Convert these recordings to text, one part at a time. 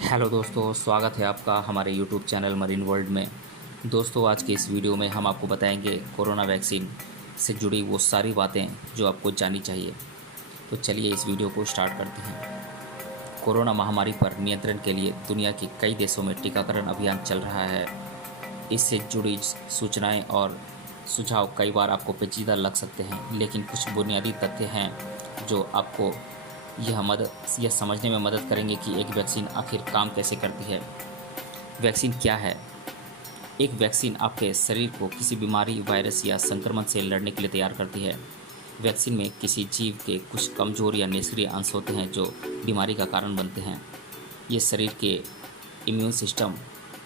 Hello दोस्तों, स्वागत है आपका हमारे यूट्यूब चैनल मरीन वर्ल्ड में। दोस्तों, आज के इस वीडियो में हम आपको बताएंगे कोरोना वैक्सीन से जुड़ी वो सारी बातें जो आपको जाननी चाहिए। तो चलिए इस वीडियो को स्टार्ट करते हैं। कोरोना महामारी पर नियंत्रण के लिए दुनिया के कई देशों में टीकाकरण अभियान चल रहा है। इससे जुड़ी सूचनाएं और सुझाव कई बार आपको पेचीदा लग सकते हैं, लेकिन कुछ बुनियादी तथ्य हैं जो आपको यह समझने में मदद करेंगे कि एक वैक्सीन आखिर काम कैसे करती है। वैक्सीन क्या है? एक वैक्सीन आपके शरीर को किसी बीमारी, वायरस या संक्रमण से लड़ने के लिए तैयार करती है। वैक्सीन में किसी जीव के कुछ कमज़ोर या निष्क्रिय अंश होते हैं जो बीमारी का कारण बनते हैं। ये शरीर के इम्यून सिस्टम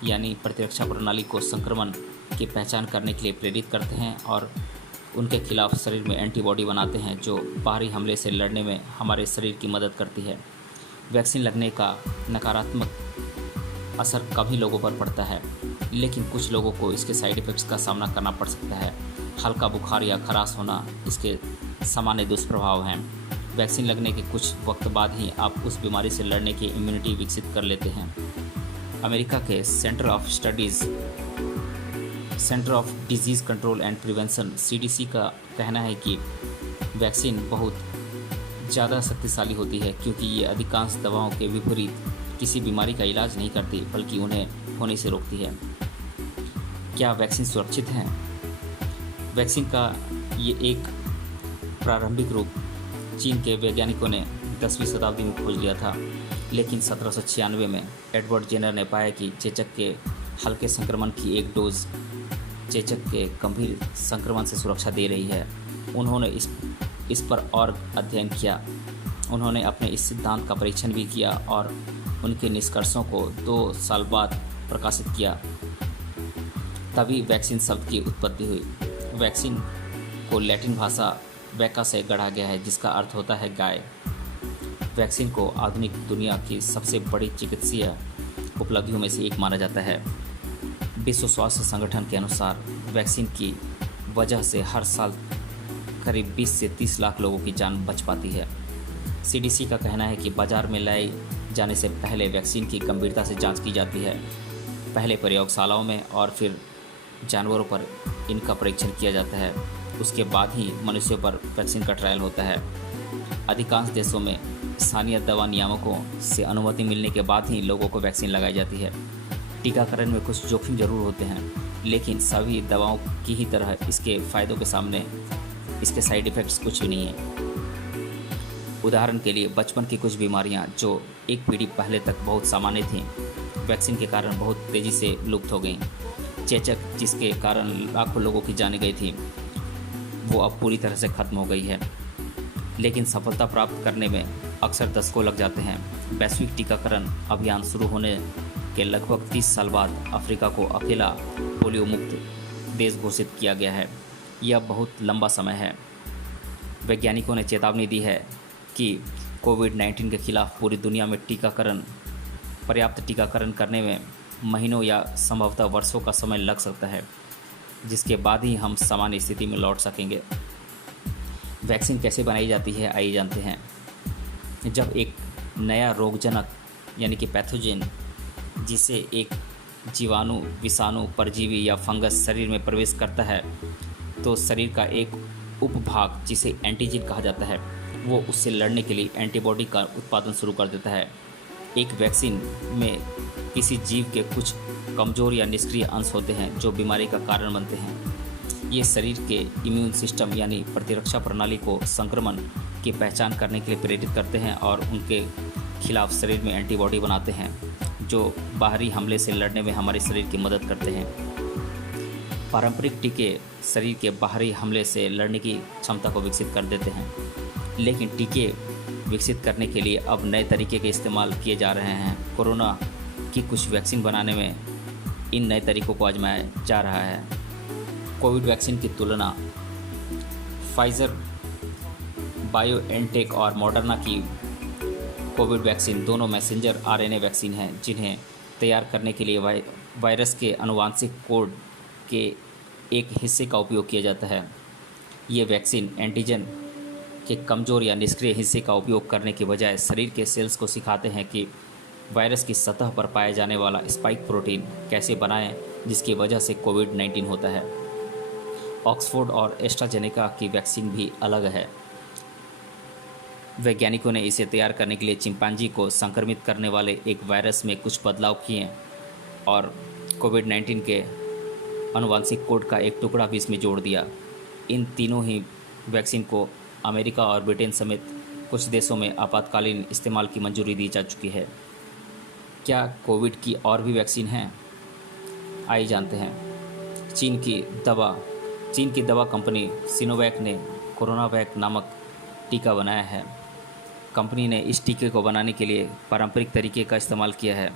यानी प्रतिरक्षा प्रणाली को संक्रमण की पहचान करने के लिए प्रेरित करते हैं और उनके खिलाफ शरीर में एंटीबॉडी बनाते हैं जो बाहरी हमले से लड़ने में हमारे शरीर की मदद करती है। वैक्सीन लगने का नकारात्मक असर कम ही लोगों पर पड़ता है, लेकिन कुछ लोगों को इसके साइड इफ़ेक्ट्स का सामना करना पड़ सकता है। हल्का बुखार या खराश होना इसके सामान्य दुष्प्रभाव हैं। वैक्सीन लगने के कुछ वक्त बाद ही आप उस बीमारी से लड़ने की इम्यूनिटी विकसित कर लेते हैं। अमेरिका के centre of disease control and prevention (CDC) का कहना है कि वैक्सीन बहुत ज़्यादा शक्तिशाली होती है क्योंकि ये अधिकांश दवाओं के विपरीत किसी बीमारी का इलाज नहीं करती, बल्कि उन्हें होने से रोकती है। क्या वैक्सीन सुरक्षित हैं? वैक्सीन का ये एक प्रारंभिक रूप चीन के वैज्ञानिकों ने 10वीं शताब्दी में खोज लिया था, लेकिन 1796 में एडवर्ड जेनर ने पाया कि चेचक के हल्के संक्रमण की एक डोज चेचक के गंभीर संक्रमण से सुरक्षा दे रही है। उन्होंने इस पर और अध्ययन किया। उन्होंने अपने इस सिद्धांत का परीक्षण भी किया और उनके निष्कर्षों को 2 साल बाद प्रकाशित किया। तभी वैक्सीन शब्द की उत्पत्ति हुई। वैक्सीन को लैटिन भाषा वैका से गढ़ा गया है, जिसका अर्थ होता है गाय। वैक्सीन को आधुनिक दुनिया की सबसे बड़ी चिकित्सीय उपलब्धियों में से एक माना जाता है। विश्व स्वास्थ्य संगठन के अनुसार वैक्सीन की वजह से हर साल करीब 20 से 30 लाख लोगों की जान बच पाती है। CDC का कहना है कि बाजार में लाए जाने से पहले वैक्सीन की गंभीरता से जांच की जाती है। पहले प्रयोगशालाओं में और फिर जानवरों पर इनका परीक्षण किया जाता है। उसके बाद ही मनुष्यों पर वैक्सीन का ट्रायल होता है। अधिकांश देशों में स्थानीय दवा नियामकों से अनुमति मिलने के बाद ही लोगों को वैक्सीन लगाई जाती है। टीकाकरण में कुछ जोखिम जरूर होते हैं, लेकिन सभी दवाओं की ही तरह इसके फ़ायदों के सामने इसके साइड इफ़ेक्ट्स कुछ भी नहीं है। उदाहरण के लिए बचपन की कुछ बीमारियां जो एक पीढ़ी पहले तक बहुत सामान्य थीं, वैक्सीन के कारण बहुत तेज़ी से लुप्त हो गईं। चेचक, जिसके कारण लाखों लोगों की जानें गई थी, वो अब पूरी तरह से ख़त्म हो गई है, लेकिन सफलता प्राप्त करने में अक्सर दशकों लग जाते हैं। वैश्विक टीकाकरण अभियान शुरू होने के लगभग 30 साल बाद अफ्रीका को अकेला पोलियो मुक्त देश घोषित किया गया है। यह बहुत लंबा समय है। वैज्ञानिकों ने चेतावनी दी है कि कोविड-19 के खिलाफ पूरी दुनिया में पर्याप्त टीकाकरण करने में महीनों या संभवतः वर्षों का समय लग सकता है, जिसके बाद ही हम सामान्य स्थिति में लौट सकेंगे। वैक्सीन कैसे बनाई जाती है, आइए जानते हैं। जब एक नया रोगजनक यानी कि पैथोजन, जिसे एक जीवाणु, विषाणु, परजीवी या फंगस शरीर में प्रवेश करता है, तो शरीर का एक उपभाग जिसे एंटीजन कहा जाता है, वो उससे लड़ने के लिए एंटीबॉडी का उत्पादन शुरू कर देता है। एक वैक्सीन में किसी जीव के कुछ कमज़ोर या निष्क्रिय अंश होते हैं जो बीमारी का कारण बनते हैं। ये शरीर के इम्यून सिस्टम यानी प्रतिरक्षा प्रणाली को संक्रमण की पहचान करने के लिए प्रेरित करते हैं और उनके खिलाफ शरीर में एंटीबॉडी बनाते हैं जो बाहरी हमले से लड़ने में हमारे शरीर की मदद करते हैं। पारंपरिक टीके शरीर के बाहरी हमले से लड़ने की क्षमता को विकसित कर देते हैं, लेकिन टीके विकसित करने के लिए अब नए तरीके के इस्तेमाल किए जा रहे हैं। कोरोना की कुछ वैक्सीन बनाने में इन नए तरीकों को आजमाया जा रहा है। कोविड वैक्सीन की तुलना फाइज़र बायोएनटेक और मॉडर्ना की कोविड वैक्सीन दोनों मैसेंजर RNA वैक्सीन हैं, जिन्हें तैयार करने के लिए वायरस के आनुवांशिक कोड के एक हिस्से का उपयोग किया जाता है। ये वैक्सीन एंटीजन के कमज़ोर या निष्क्रिय हिस्से का उपयोग करने के बजाय शरीर के सेल्स को सिखाते हैं कि वायरस की सतह पर पाया जाने वाला स्पाइक प्रोटीन कैसे बनाएं जिसकी वजह से कोविड-19 होता है। ऑक्सफोर्ड और एस्ट्राजेनेका की वैक्सीन भी अलग है। वैज्ञानिकों ने इसे तैयार करने के लिए चिंपांजी को संक्रमित करने वाले एक वायरस में कुछ बदलाव किए और कोविड-19 के आनुवांशिक कोड का एक टुकड़ा भी इसमें जोड़ दिया। इन तीनों ही वैक्सीन को अमेरिका और ब्रिटेन समेत कुछ देशों में आपातकालीन इस्तेमाल की मंजूरी दी जा चुकी है। क्या कोविड की और भी वैक्सीन हैं? आइए जानते हैं। चीन की दवा कंपनी सिनोवैक ने कोरोनावैक नामक टीका बनाया है। कंपनी ने इस टीके को बनाने के लिए पारंपरिक तरीके का इस्तेमाल किया है।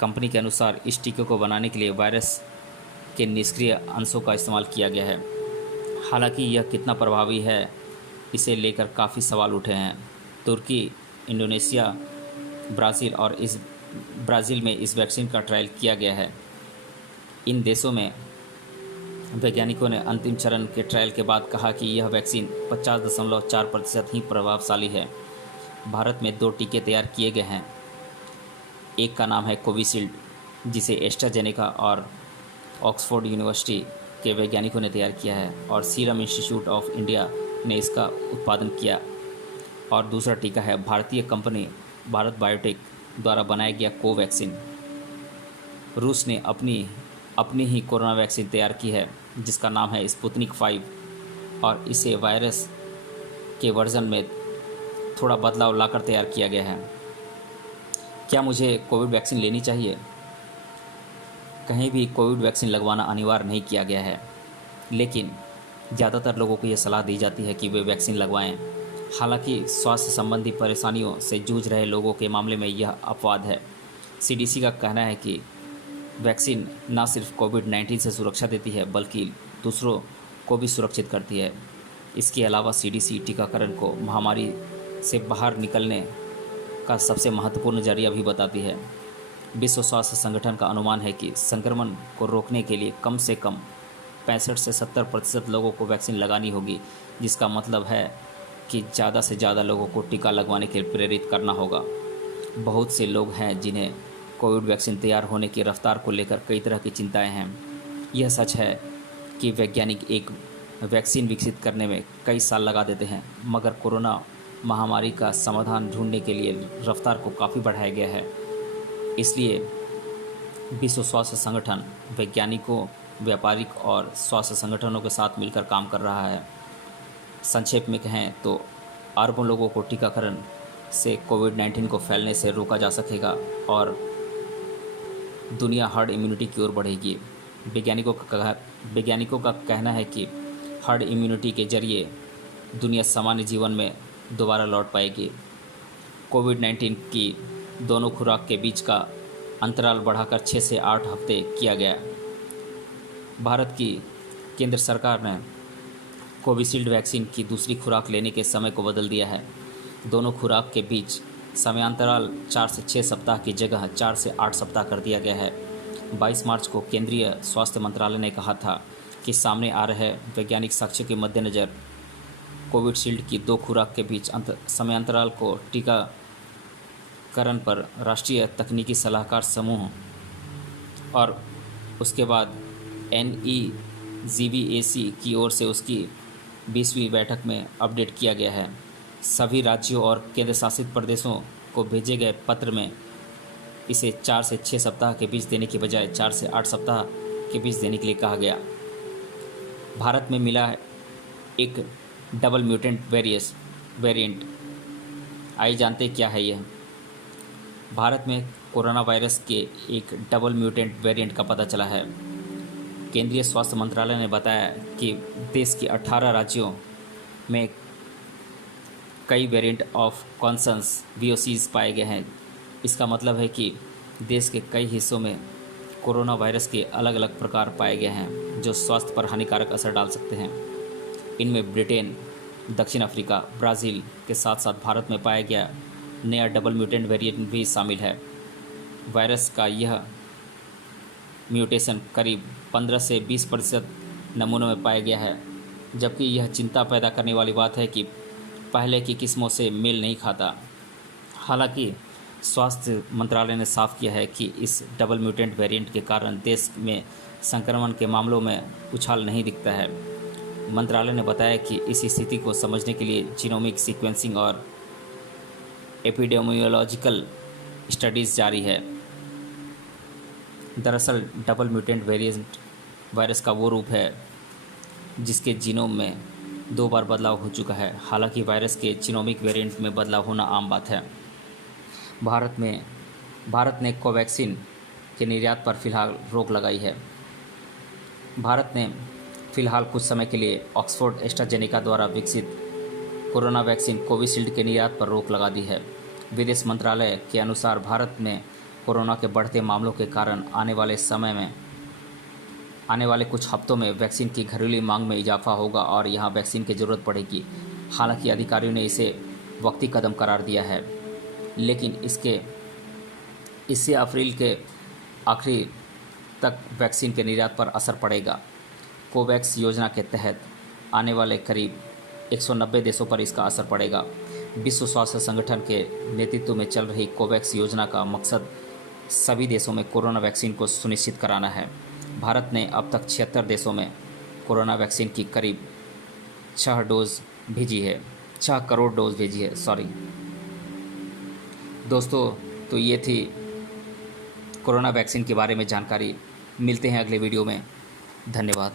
कंपनी के अनुसार इस टीके को बनाने के लिए वायरस के निष्क्रिय अंशों का इस्तेमाल किया गया है। हालांकि यह कितना प्रभावी है, इसे लेकर काफ़ी सवाल उठे हैं। तुर्की, इंडोनेशिया, ब्राज़ील में इस वैक्सीन का ट्रायल किया गया है। इन देशों में वैज्ञानिकों ने अंतिम चरण के ट्रायल के बाद कहा कि यह वैक्सीन 50.4% ही प्रभावशाली है। भारत में 2 टीके तैयार किए गए हैं। एक का नाम है कोविशील्ड, जिसे एस्ट्राजेनेका और ऑक्सफोर्ड यूनिवर्सिटी के वैज्ञानिकों ने तैयार किया है और सीरम इंस्टीट्यूट ऑफ इंडिया ने इसका उत्पादन किया। और दूसरा टीका है भारतीय कंपनी भारत बायोटेक द्वारा बनाया गया कोवैक्सीन। रूस ने अपनी ही कोरोना वैक्सीन तैयार की है जिसका नाम है स्पुतनिक 5 और इसे वायरस के वर्जन में थोड़ा बदलाव लाकर तैयार किया गया है। क्या मुझे कोविड वैक्सीन लेनी चाहिए? कहीं भी कोविड वैक्सीन लगवाना अनिवार्य नहीं किया गया है, लेकिन ज़्यादातर लोगों को यह सलाह दी जाती है कि वे वैक्सीन लगवाएं। हालांकि स्वास्थ्य संबंधी परेशानियों से जूझ रहे लोगों के मामले में यह अपवाद है। सीडीसी का कहना है कि वैक्सीन न सिर्फ कोविड-19 से सुरक्षा देती है बल्कि दूसरों को भी सुरक्षित करती है। इसके अलावा सीडीसी टीकाकरण को महामारी से बाहर निकलने का सबसे महत्वपूर्ण जरिया भी बताती है। विश्व स्वास्थ्य संगठन का अनुमान है कि संक्रमण को रोकने के लिए कम से कम 65 से 70% लोगों को वैक्सीन लगानी होगी, जिसका मतलब है कि ज़्यादा से ज़्यादा लोगों को टीका लगवाने के लिए प्रेरित करना होगा। बहुत से लोग हैं जिन्हें कोविड वैक्सीन तैयार होने की रफ्तार को लेकर कई तरह की चिंताएं हैं। यह सच है कि वैज्ञानिक एक वैक्सीन विकसित करने में कई साल लगा देते हैं, मगर कोरोना महामारी का समाधान ढूंढने के लिए रफ्तार को काफ़ी बढ़ाया गया है। इसलिए विश्व स्वास्थ्य संगठन वैज्ञानिकों, व्यापारिक और स्वास्थ्य संगठनों के साथ मिलकर काम कर रहा है। संक्षेप में कहें तो अरबों लोगों को टीकाकरण से कोविड-19 को फैलने से रोका जा सकेगा और दुनिया हर्ड इम्यूनिटी की ओर बढ़ेगी। वैज्ञानिकों का कहना है कि हर्ड इम्यूनिटी के जरिए दुनिया सामान्य जीवन में दोबारा लौट पाएगी। कोविड-19 की दोनों खुराक के बीच का अंतराल बढ़ाकर 6 से 8 हफ्ते किया गया। भारत की केंद्र सरकार ने कोविशील्ड वैक्सीन की दूसरी खुराक लेने के समय को बदल दिया है। दोनों खुराक के बीच समयांतराल 4 से 6 सप्ताह की जगह 4 से 8 सप्ताह कर दिया गया है। 22 मार्च को केंद्रीय स्वास्थ्य मंत्रालय ने कहा था कि सामने आ रहे वैज्ञानिक साक्ष्य के मद्देनज़र कोविशील्ड की 2 खुराक के बीच समयांतराल को टीकाकरण पर राष्ट्रीय तकनीकी सलाहकार समूह और उसके बाद NEGVAC की ओर से उसकी 20वीं बैठक में अपडेट किया गया है। सभी राज्यों और केंद्र शासित प्रदेशों को भेजे गए पत्र में इसे 4 से 6 सप्ताह के बीच देने के बजाय 4 से 8 सप्ताह के बीच देने के लिए कहा गया। भारत में मिला एक डबल म्यूटेंट वेरिएंट। आइए जानते क्या है यह। भारत में कोरोना वायरस के एक डबल म्यूटेंट वेरिएंट का पता चला है। केंद्रीय स्वास्थ्य मंत्रालय ने बताया कि देश के 18 राज्यों में कई वेरिएंट ऑफ कॉन्सर्न्स VOCs पाए गए हैं। इसका मतलब है कि देश के कई हिस्सों में कोरोना वायरस के अलग अलग प्रकार पाए गए हैं जो स्वास्थ्य पर हानिकारक असर डाल सकते हैं। इनमें ब्रिटेन, दक्षिण अफ्रीका, ब्राज़ील के साथ साथ भारत में पाया गया नया डबल म्यूटेंट वेरिएंट भी शामिल है। वायरस का यह म्यूटेशन करीब 15 से 20% नमूनों में पाया गया है, जबकि यह चिंता पैदा करने वाली बात है कि पहले की किस्मों से मेल नहीं खाता। हालांकि स्वास्थ्य मंत्रालय ने साफ किया है कि इस डबल म्यूटेंट वेरिएंट के कारण देश में संक्रमण के मामलों में उछाल नहीं दिखता है। मंत्रालय ने बताया कि इस स्थिति को समझने के लिए जीनोमिक सीक्वेंसिंग और एपिडेमियोलॉजिकल स्टडीज़ जारी है। दरअसल डबल म्यूटेंट वेरिएंट वायरस का वो रूप है जिसके जीनोम में 2 बार बदलाव हो चुका है। हालांकि वायरस के जीनोमिक वेरिएंट में बदलाव होना आम बात है। भारत ने कोवैक्सीन के निर्यात पर फिलहाल रोक लगाई है। भारत ने फिलहाल कुछ समय के लिए ऑक्सफोर्ड एस्ट्राजेनेका द्वारा विकसित कोरोना वैक्सीन कोविशील्ड के निर्यात पर रोक लगा दी है। विदेश मंत्रालय के अनुसार भारत में कोरोना के बढ़ते मामलों के कारण आने वाले कुछ हफ्तों में वैक्सीन की घरेलू मांग में इजाफा होगा और यहां वैक्सीन की ज़रूरत पड़ेगी। हालांकि अधिकारियों ने इसे वक्ती कदम करार दिया है, लेकिन इससे अप्रैल के आखिरी तक वैक्सीन के निर्यात पर असर पड़ेगा। कोवैक्स योजना के तहत आने वाले करीब 190 देशों पर इसका असर पड़ेगा। विश्व स्वास्थ्य संगठन के नेतृत्व में चल रही कोवैक्स योजना का मकसद सभी देशों में कोरोना वैक्सीन को सुनिश्चित कराना है। भारत ने अब तक 76 देशों में कोरोना वैक्सीन की करीब 6 करोड़ डोज भेजी है। दोस्तों, तो ये थी कोरोना वैक्सीन के बारे में जानकारी। मिलते हैं अगले वीडियो में। धन्यवाद।